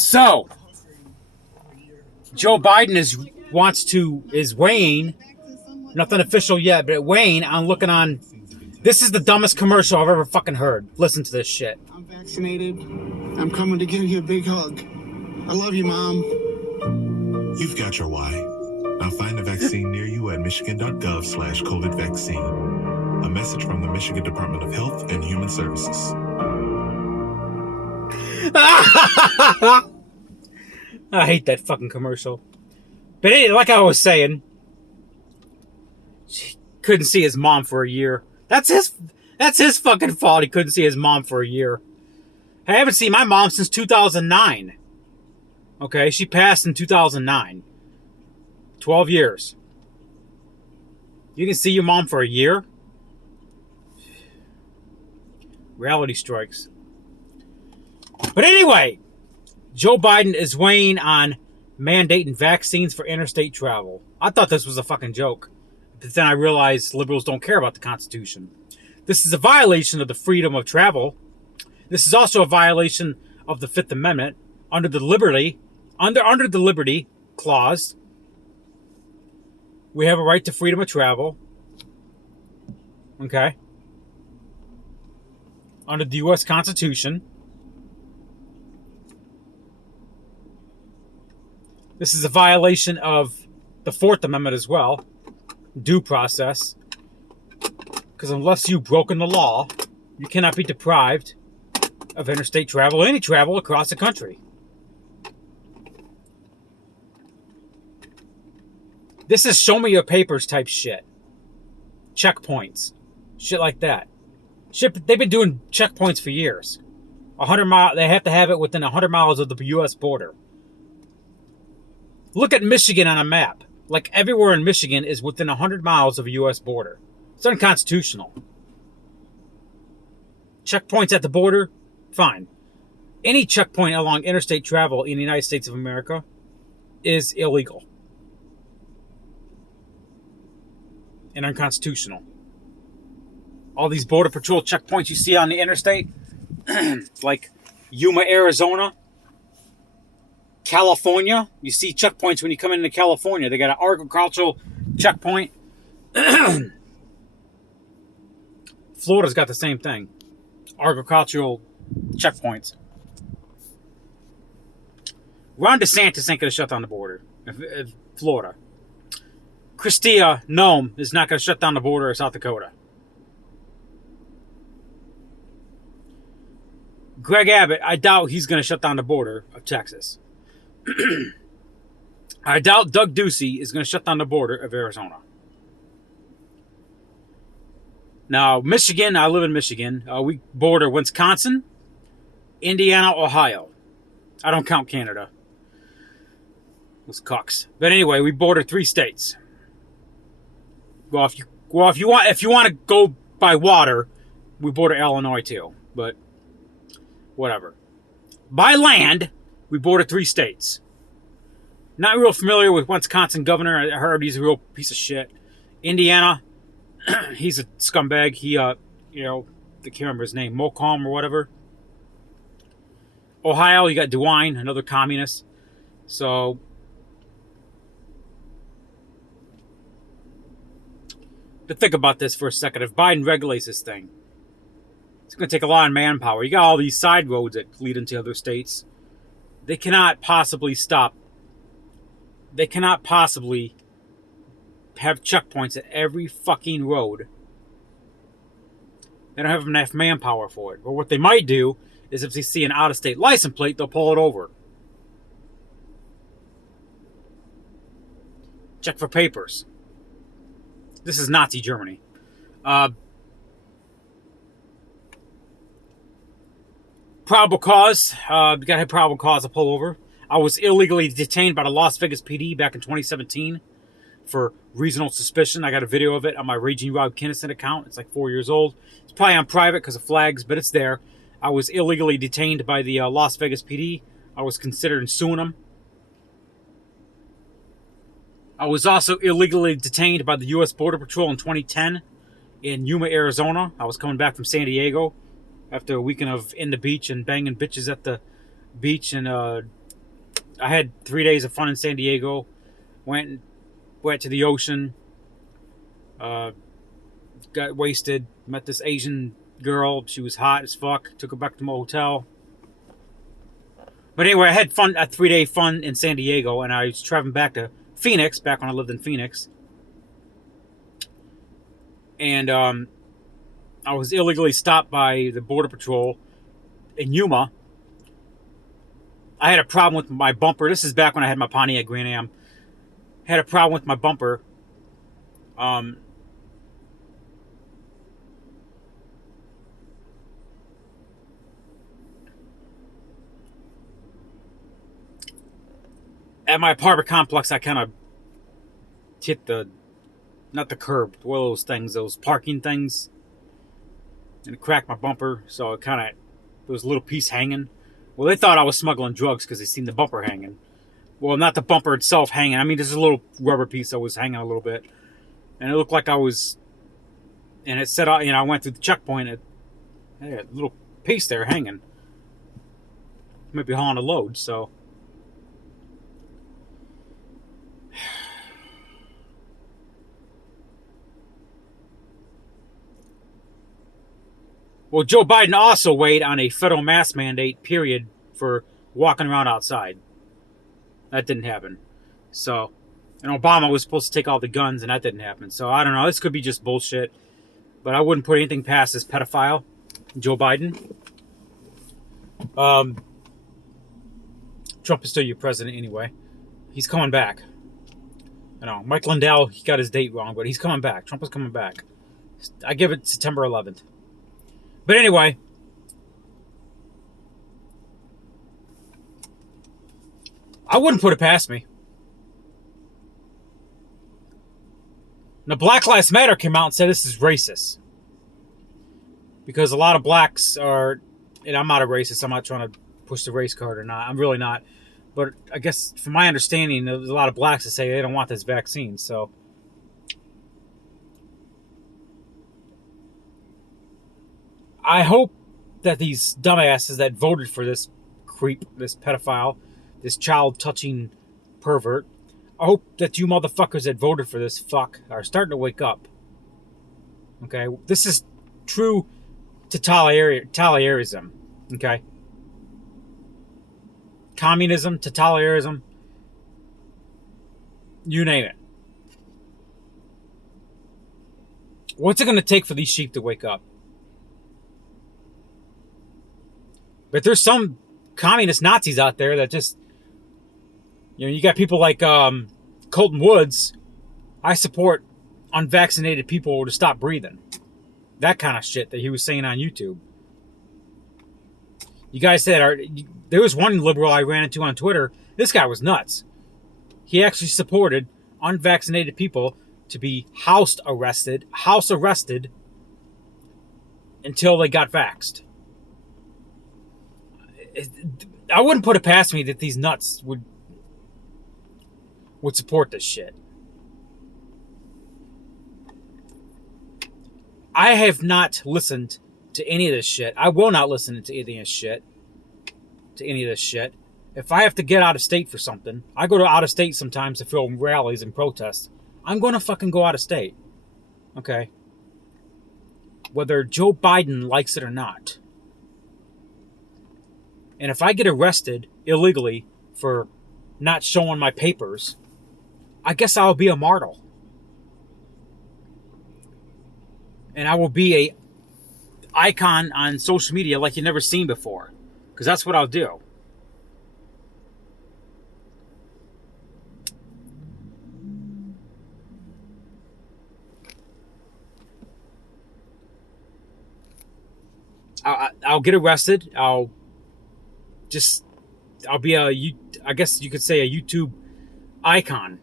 So, Joe Biden is weighing, nothing official yet, but weighing on looking on. This is the dumbest commercial I've ever fucking heard. Listen to this shit. I'm vaccinated. I'm coming to give you a big hug. I love you, Mom. You've got your why. Now find a vaccine near you at michigan.gov/COVID vaccine. A message from the Michigan Department of Health and Human Services. I hate that fucking commercial. But anyway, like I was saying, he couldn't see his mom for a year. That's his fucking fault. He couldn't see his mom for a year. I haven't seen my mom since 2009. Okay, she passed in 2009. 12 years. You can see your mom for a year? Reality strikes. But anyway, Joe Biden is weighing on mandating vaccines for interstate travel. I thought this was a fucking joke. But then I realized liberals don't care about the Constitution. This is a violation of the freedom of travel. This is also a violation of the Fifth Amendment under the Liberty Clause. We have a right to freedom of travel. Okay. Under the U.S. Constitution. This is a violation of the Fourth Amendment as well. Due process. Because unless you've broken the law, you cannot be deprived of interstate travel, any travel across the country. This is show me your papers type shit. Checkpoints. Shit like that. Shit, they've been doing checkpoints for years. 100 mile, they have to have it within 100 miles of the U.S. border. Look at Michigan on a map. Like everywhere in Michigan is within 100 miles of a U.S. border. It's unconstitutional. Checkpoints at the border, fine. Any checkpoint along interstate travel in the United States of America is illegal and unconstitutional. All these Border Patrol checkpoints you see on the interstate, like Yuma, Arizona, California. You see checkpoints when you come into California. They got an agricultural checkpoint. Florida's got the same thing. Agricultural checkpoints. Ron DeSantis ain't going to shut down the border. If Florida. Christia Nome is not going to shut down the border of South Dakota. Greg Abbott, I doubt he's going to shut down the border of Texas. I doubt Doug Ducey is going to shut down the border of Arizona. Now, Michigan, I live in Michigan. We border Wisconsin, Indiana, Ohio. I don't count Canada. Those cucks. But anyway, we border 3 states. Well, if you want to go by water, we border Illinois too. But whatever. By land, we border 3 states. Not real familiar with Wisconsin governor. I heard he's a real piece of shit. Indiana, he's a scumbag. He, I can't remember his name, Montcalm or whatever. Ohio, you got DeWine, another communist. So, to think about this for a second, if Biden regulates this thing, it's going to take a lot of manpower. You got all these side roads that lead into other states. They cannot possibly stop. They cannot possibly have checkpoints at every fucking road. They don't have enough manpower for it. But what they might do is if they see an out-of-state license plate, they'll pull it over. Check for papers. This is Nazi Germany. Probable cause. You gotta have probable cause to pull over. I was illegally detained by the Las Vegas PD back in 2017 for reasonable suspicion. I got a video of it on my Raging Rob Kinnison account. It's like 4 years old. It's probably on private because of flags, but it's there. I was illegally detained by the Las Vegas PD. I was considering suing them. I was also illegally detained by the U.S. Border Patrol in 2010 in Yuma, Arizona. I was coming back from San Diego after a weekend of in the beach and banging bitches at the beach and I had 3 days of fun in San Diego. Went to the ocean. Got wasted. Met this Asian girl. She was hot as fuck. Took her back to my hotel. But anyway, I had fun, a 3-day fun in San Diego, and I was traveling back to Phoenix, back when I lived in Phoenix. And I was illegally stopped by the Border Patrol in Yuma. I had a problem with my bumper. This is back when I had my Pontiac Grand Am. Had a problem with my bumper. At my apartment complex, I kind of hit not the curb, one of those things, those parking things, and it cracked my bumper, so there was a little piece hanging. Well, they thought I was smuggling drugs because they seen the bumper hanging. Well, not the bumper itself hanging. I mean, there's a little rubber piece that was hanging a little bit, and it looked like I was, and it said, I went through the checkpoint, it had a little piece there hanging. Might be hauling a load, so. Well, Joe Biden also weighed on a federal mask mandate, period, for walking around outside. That didn't happen. So, and Obama was supposed to take all the guns, and that didn't happen. So, I don't know. This could be just bullshit. But I wouldn't put anything past this pedophile, Joe Biden. Trump is still your president anyway. He's coming back. I know. Mike Lindell, he got his date wrong, but he's coming back. Trump is coming back. I give it September 11th. But anyway, I wouldn't put it past me. Now, Black Lives Matter came out and said this is racist. Because a lot of blacks are, and I'm not a racist, I'm not trying to push the race card or not, I'm really not. But I guess, from my understanding, there's a lot of blacks that say they don't want this vaccine, so. I hope that these dumbasses that voted for this creep, this pedophile, this child-touching pervert, I hope that you motherfuckers that voted for this fuck are starting to wake up. Okay? This is true totalitarianism. Okay? Communism, totalitarianism, you name it. What's it going to take for these sheep to wake up? But there's some communist Nazis out there that just, you got people like Colton Woods. I support unvaccinated people to stop breathing. That kind of shit that he was saying on YouTube. You guys said, there was one liberal I ran into on Twitter. This guy was nuts. He actually supported unvaccinated people to be house arrested until they got vaxxed. I wouldn't put it past me that these nuts would support this shit. I have not listened to any of this shit. I will not listen to any of this shit. If I have to get out of state for something, I go to out of state sometimes to film rallies and protests. I'm going to fucking go out of state. Okay? Whether Joe Biden likes it or not. And if I get arrested illegally for not showing my papers, I guess I'll be a martyr. And I will be a icon on social media like you've never seen before. Because that's what I'll do. I'll get arrested. I'll be I guess you could say a YouTube icon.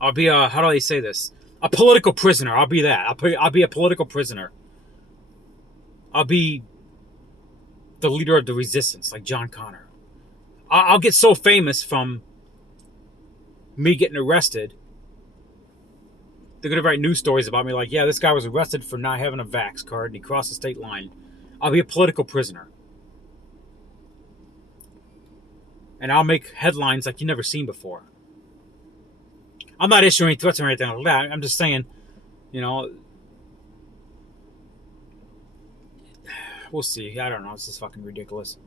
I'll be how do I say this? A political prisoner. I'll be that. I'll be a political prisoner. I'll be the leader of the resistance, like John Connor. I'll get so famous from me getting arrested. They're going to write news stories about me like, yeah, this guy was arrested for not having a vax card and he crossed the state line. I'll be a political prisoner. and I'll make headlines like you've never seen before. I'm not issuing threats or anything like that. I'm just saying, you know, we'll see. I don't know. It's just fucking ridiculous.